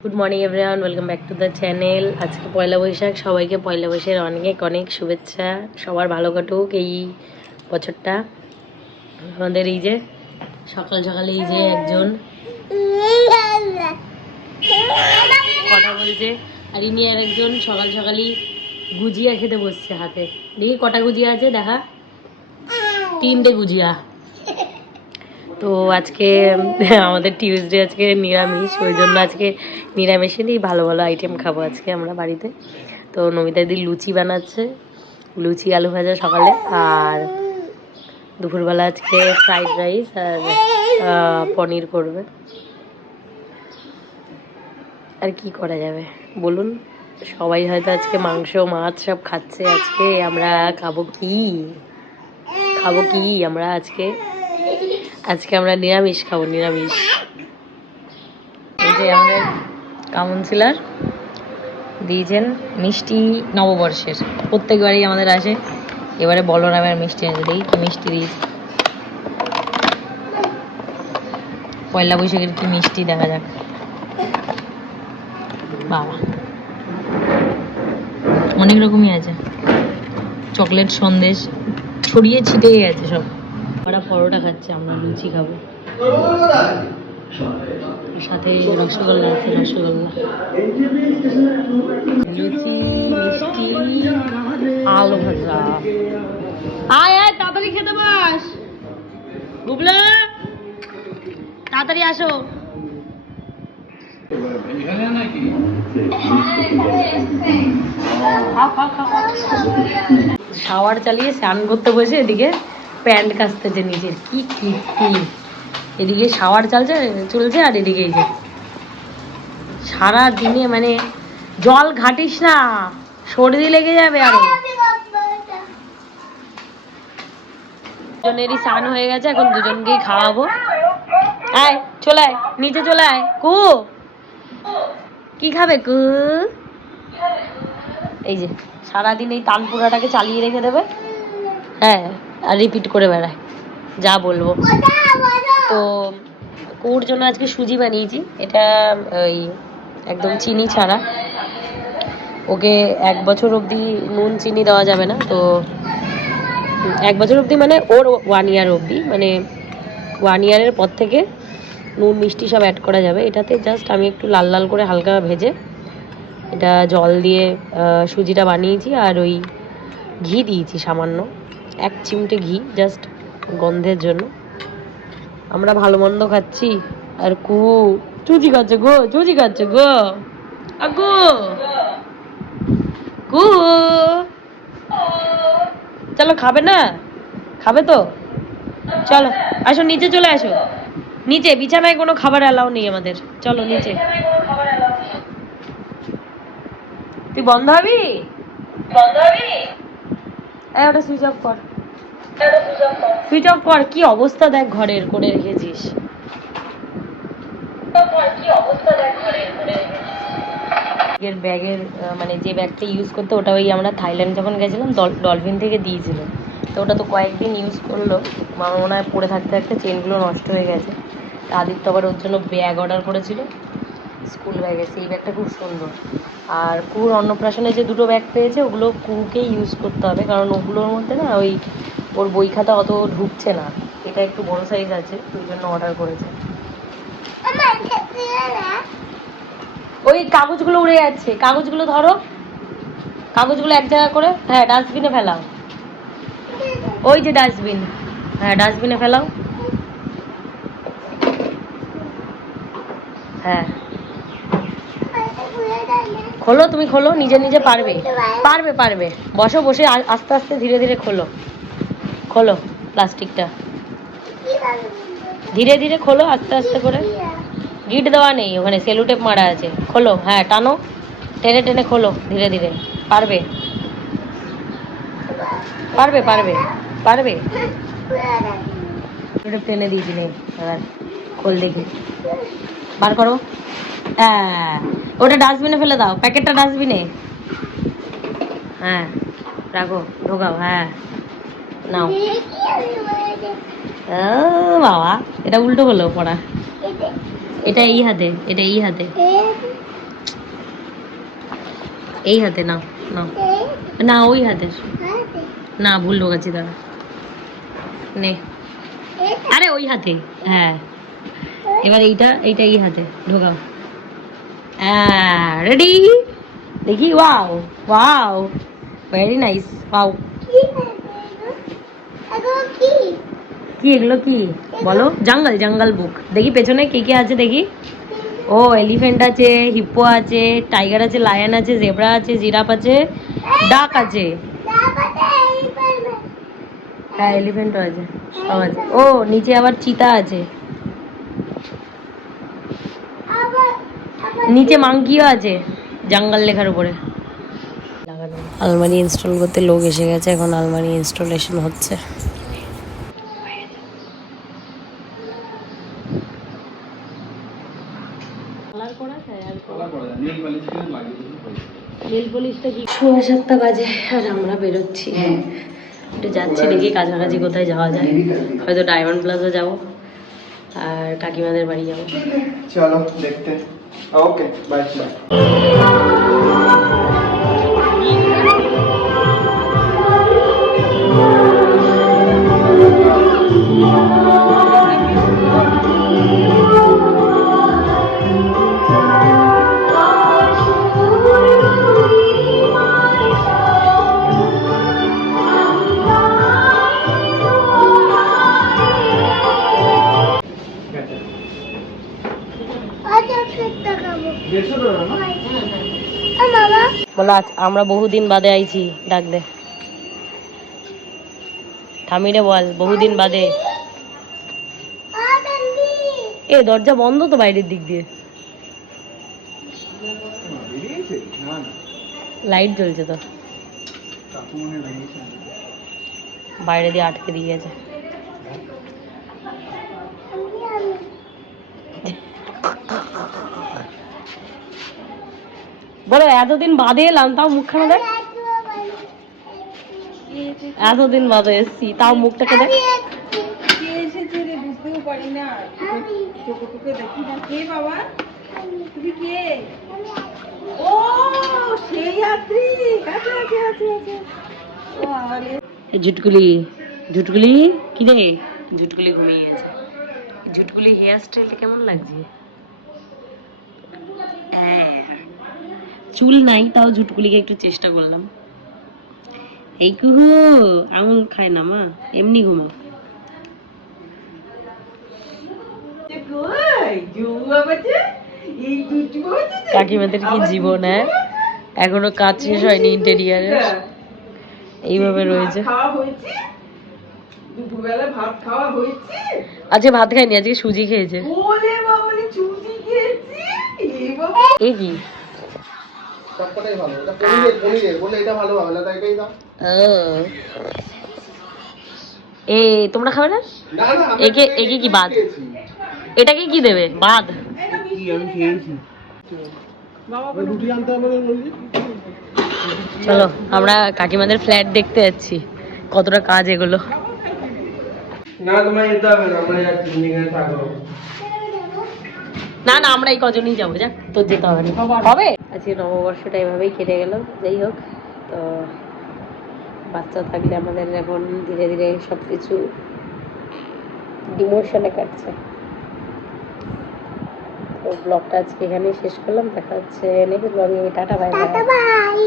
Good morning everyone welcome back to the channel আজকে পয়লা বৈশাখ। সবাইকে পয়লা বৈশাখের অনেক অনেক শুভেচ্ছা। সবার ভালো কাটুক এই বছরটা। আমাদের এই যে, সকাল সকালে এই যে একজন। কথা বলছে। আর ইনি আর একজন সকাল সকালই গুজিয়া খেতে বসছে হাতে। দেখি কটা গুজিয়া আছে, দেখা। তিনটে গুজিয়া। তো আজকে, আমাদের টিউসডে আজকে নিরামিষ, ওই জন্য আজকে নিরামিষেরই ভালো ভালো আইটেম খাব আজকে আমরা বাড়িতে। তো নমিতা দিদি লুচি বানাচ্ছে, লুচি, আলু ভাজা সকালে, আর দুপুরবেলা আজকে ফ্রাইড রাইস আর পনির করবে। আর কি করা যাবে? বলুন, সবাই হয়তো আজকে মাংস, মাছ সব খাচ্ছে, আজকে আমরা খাব কি? খাব কি আমরা আজকে? আজকে আমরা নিরামিষ খাব, নিরামিষ। এই যে আমাদের কাউন্সিলর, দিয়েছেন মিষ্টি নববর্ষের। প্রত্যেকবারই আমাদের আসে। এবারে বলরামের মিষ্টি আছে দেখি কি মিষ্টি দিয়েছে? পয়লা বৈশাখের কি মিষ্টি দেখা যাক। বাবা। অনেক রকমই আছে। চকলেট সন্দেশ। ছড়িয়ে ছিটিয়ে আছে সব। ওরা পরোটা খাচ্ছে, আমরা লুচি খাব। সাথে রসগোল্লা আছে, রসগোল্লা। লুচি, মিষ্টি, আলু ভাজা। আয় আয়, তাড়াতাড়ি খেতে বাস। বুবলা, তাড়াতাড়ি আসো। শাওয়ার চালিয়ে স্নান করতে বসে এদিকে। প্যান্ট কাচতেছে নিজের কি কীর্তি। এদিকে শাওয়ার চলছে চলছে আর এদিকে এই যে। সারা দিনে মানে জল ঘাটিস না, সর্দি লেগে যাবে আরও। দুজনেরই স্নান হয়ে গেছে, এখন দুজনকেই খাওয়াবো। আয়, চলে আয়, নিচে চলে আয়। কু, কি খাবে কু? এই যে, সারাদিন এই তানপুরাটাকে চালিয়ে রেখে দেবে। হ্যাঁ। আর রিপিট করে বেড়ায়। যা বলব। তো কুর জন্য আজকে সুজি বানিয়েছি। এটা, ওই, একদম চিনি ছাড়া। ওকে এক বছর অবধি নুন, চিনি দেওয়া যাবে না। তো এক বছর অবধি মানে ওর ওয়ান ইয়ার অবধি। মানে ওয়ান ইয়ারের পর থেকে নুন, মিষ্টি সব অ্যাড করা যাবে। এটাতে জাস্ট আমি একটু লাল লাল করে হালকা ভেজে এটা জল দিয়ে সুজিটা বানিয়েছি। আর ওই ঘি দিয়েছি সামান্য। এক চিমটে ঘি জাস্ট গন্ধের জন্য। আমরা ভালো মন্দ খাচ্ছি। আর কু চুজি খাচ্ছে গো, চুজি খাচ্ছে গো। আগো কু চলো, খাবে না? খাবে তো? চলো, আসো, নিচে চলে আসো। নিচে, বিছানায় কোনো খাবার অ্যালাউ নেই আমাদের। চলো, নিচে। তুই বন্ধ হবি? বন্ধ হবি? এই ওটা সুইচ অফ কর। সুইচ অফ কর, কি অবস্থা দেখ ঘরের করে রেখেছিস। এর ব্যাগের মানে যে ব্যাগটা ইউজ করতে, ওটা ওই আমরা থাইল্যান্ড যখন গেছিলাম ডলফিন থেকে দিয়েছিল। তো ওটা তো কয়েকদিন ইউজ করল, আমার মনে হয় পরে থাকতে থাকতে চেনগুলো নষ্ট হয়ে গেছে। আদিত্য আবার ওর জন্য ব্যাগ অর্ডার করেছিল। স্কুল ব্যাগে সেই ব্যাগটা খুব সুন্দর। আর কুর অন্নপ্রাশনে যে দুটো ব্যাগ পেয়েছে, ওগুলো কুকেই ইউজ করতে হবে, কারণ ওগুলোর মধ্যে না ওই ওর বই খাতা অত ঢুকছে না। এটা একটু বড় সাইজ আছে ওই জন্য অর্ডার করেছে। ওই কাগজগুলো উড়ে যাচ্ছে। কাগজগুলো ধরো। কাগজগুলো এক জায়গা করে হ্যাঁ ডাস্টবিনে ফেলাও। ওই যে ডাস্টবিন হ্যাঁ ডাস্টবিনে ফেলাও। হ্যাঁ। খোলো, তুমি খোলো, নিজে নিজে পারবে। পারবে পারবে। বসো, বসে আস্তে আস্তে ধীরে ধীরে খোলো। খোলো প্লাস্টিকটা। ধীরে ধীরে খোলো আস্তে আস্তে করে। গিট দেওয়া নেই, ওখানে সেলুটেপ মারা আছে। খোলো হ্যাঁ টানো। টেনে টেনে খোলো, ধীরে ধীরে। পারবে। পারবে পারবে পারবে। টেনে দিয়েছি নেই খোল দেখি। বার করো। হ্যাঁ ওটা ডাস্টবিনে ফেলে দাও প্যাকেটটা ডাস্টবিনে হ্যাঁ রাখো, ঢোকাও হ্যাঁ নাও। বাবা, এটা উল্টো হলো পড়া। এটা এই হাতে, এটা এই হাতে। এই হাতে না না না, ওই হাতে। না, ভুল ঢোকাচ্ছি দাদা নে। আরে, ওই হাতে হ্যাঁ। এবার এইটা এইটা এই হাতে, ঢোকাও। রেডি দেখি wow wow very nice wow কি এগুলো কি? বলো জঙ্গল জঙ্গল বুক দেখি, পেছনে কে কে আছে, দেখি? ও এলিফ্যান্ট আছে হিপ্পো আছে টাইগার আছে লায়ন আছে জেব্রা আছে জিরাফ আছে ডাক আছে। হ্যাঁ এলিফ্যান্টও আছে, সব আছে। ও, নিচে আবার চিতা আছে। নিচে মাংকিও আছে জাঙ্গাল লেখার উপরে। আলমারি ইনস্টল করতে লোক এসে গেছে এখন আলমারি ইনস্টলেশন হচ্ছে। বাজে আর আমরা বেরোচ্ছি। হ্যাঁ। একটু দেখি কাছাকাছি কোথায় যাওয়া যায়। হ্যাঁ, হয়তো ডায়মন্ড প্লাজা যাব আর কাকিমাদের বাড়ি যাব। চলো দেখতে। Okay, bye. bye. बाय আমরা বহুদিন বাদে আইছি, ডাক দে। থামিরে বল, বহুদিন বাদে। এ, দরজা বন্ধ তো বাইরের দিক দিয়ে। লাইট জ্বলছে তো। বাইরে দিয়ে আটকে দিয়ে গেছে। বলো, এতদিন বাদে এলাম, তাও মুখখানা দেখ। এতদিন বাদে এসছি, তাও মুখটাকে দেখ। ঝুটকুলি ঝুটকুলি হেয়ার কেমন লাগছে? হ্যাঁ। চুল নাই তাও ঝুটকুলিকে একটু চেষ্টা করলাম। এই কুহু আঙুল খায় না মা এমনি বাজে কাকিমাদের কি জীবন হ্যাঁ? এখনও কাজ শেষ হয়নি ইন্টেরিয়ারের এইভাবে রয়েছে। দুপুরবেলা ভাত খাওয়া হয়েছে আজকে ভাত খাইনি আজকে সুজি ওলে খেয়েছি। এ কি? সবকটাই ভালো। এটা পনিরের পনিরের বললে এটা ভালো হবে না এটাই দাও। ও। এ তোমরা খাবে না? না না একে- একে কি বাদ? এটাকে কি দেবে? বাদ। চলো আমরা কাকিমাদের ফ্ল্যাট দেখতে যাচ্ছি। কতটা কাজ এগুলো। না তোমার যেতে হবে না আমরা যাচ্ছি তুমি এখানে থাকো। না না আমরা এই কজনই যাব যাক তোর যেতে হবে না। হবে? আজকে নববর্ষটা এভাবেই কেটে গেল যাই হোক তো বাচ্চা থাকলে আমাদের এখন ধীরে ধীরে সব কিছু ডিমোশনে কাটছে। তো ব্লগটা আজকে এখানেই শেষ করলাম দেখা হচ্ছে নেক্সট ব্লগে টাটা বাই বাই